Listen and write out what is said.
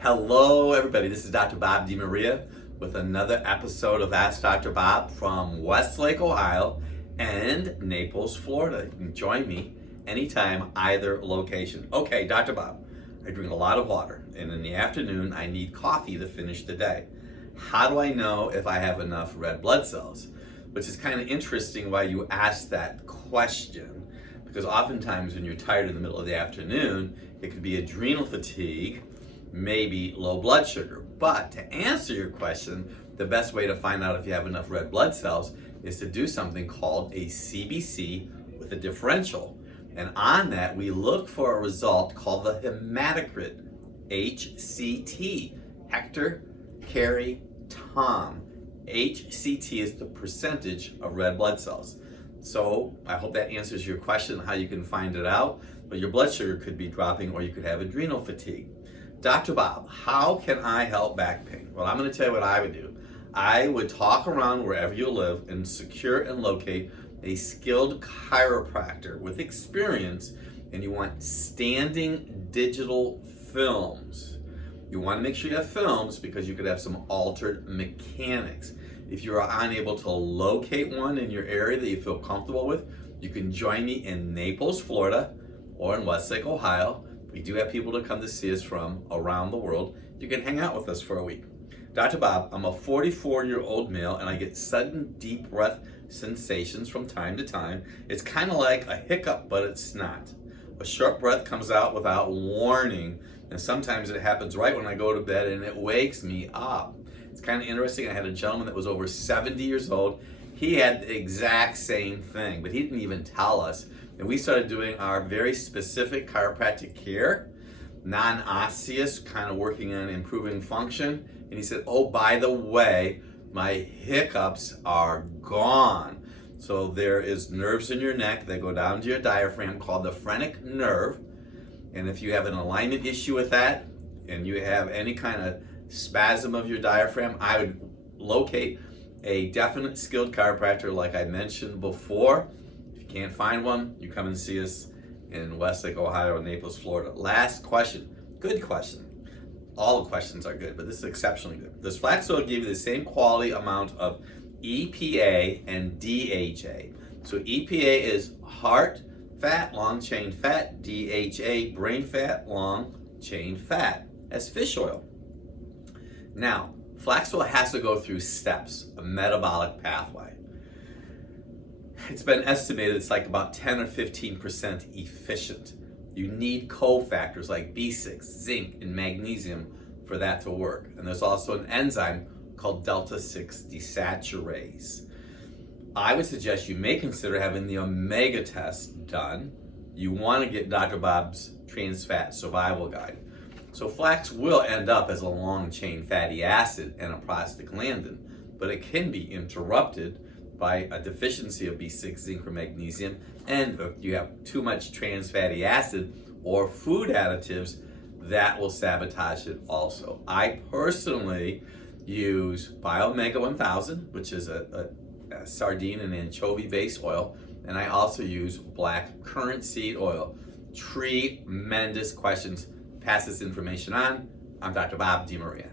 Hello, everybody. This is Dr. Bob DeMaria with another episode of Ask Dr. Bob from Westlake, Ohio and Naples, Florida. You can join me anytime, either location. Okay, Dr. Bob, I drink a lot of water, and in the afternoon, I need coffee to finish the day. How do I know if I have enough red blood cells? Which is kind of interesting why you ask that question, because oftentimes when you're tired in the middle of the afternoon, it could be adrenal fatigue, maybe low blood sugar. But to answer your question, the best way to find out if you have enough red blood cells is to do something called a CBC with a differential. And on that, we look for a result called the hematocrit, HCT, Hector, Carrie, Tom. HCT is the percentage of red blood cells. So I hope that answers your question, how you can find it out. But your blood sugar could be dropping, or you could have adrenal fatigue. Dr. Bob, how can I help back pain? Well, I'm going to tell you what I would do. I would talk around wherever you live and secure and locate a skilled chiropractor with experience, and you want standing digital films. You want to make sure you have films because you could have some altered mechanics. If you are unable to locate one in your area that you feel comfortable with, you can join me in Naples, Florida, or in Westlake, Ohio. We do have people to come to see us from around the world. You can hang out with us for a week. Dr. Bob, I'm a 44-year-old male and I get sudden deep breath sensations from time to time. It's kind of like a hiccup, but it's not. A short breath comes out without warning, and sometimes it happens right when I go to bed and it wakes me up. It's kind of interesting. I had a gentleman that was over 70 years old. He had the exact same thing, but he didn't even tell us. And we started doing our very specific chiropractic care, non-osseous, kind of working on improving function. And he said, oh, by the way, my hiccups are gone. So there is nerves in your neck that go down to your diaphragm called the phrenic nerve. And if you have an alignment issue with that, and you have any kind of spasm of your diaphragm, I would locate a definite skilled chiropractor like I mentioned before. Can't find one, you come and see us in Westlake, Ohio, and Naples, Florida. Last question. Good question. All the questions are good, but this is exceptionally good. Does flax oil give you the same quality amount of EPA and DHA? So EPA is heart fat, long chain fat. DHA, brain fat, long chain fat. That's fish oil. Now, flax oil has to go through steps, a metabolic pathway. It's been estimated it's like about 10 or 15% efficient. You need cofactors like B6, zinc, and magnesium for that to work. And there's also an enzyme called delta-6 desaturase. I would suggest you may consider having the omega test done. You want to get Dr. Bob's Trans Fat Survival Guide. So flax will end up as a long-chain fatty acid and a prostaglandin, but it can be interrupted by a deficiency of B6, zinc, or magnesium, and if you have too much trans fatty acid or food additives, that will sabotage it also. I personally use Bio-Omega 1000, which is a sardine and anchovy-based oil, and I also use black currant seed oil. Tremendous questions. Pass this information on. I'm Dr. Bob DeMaria.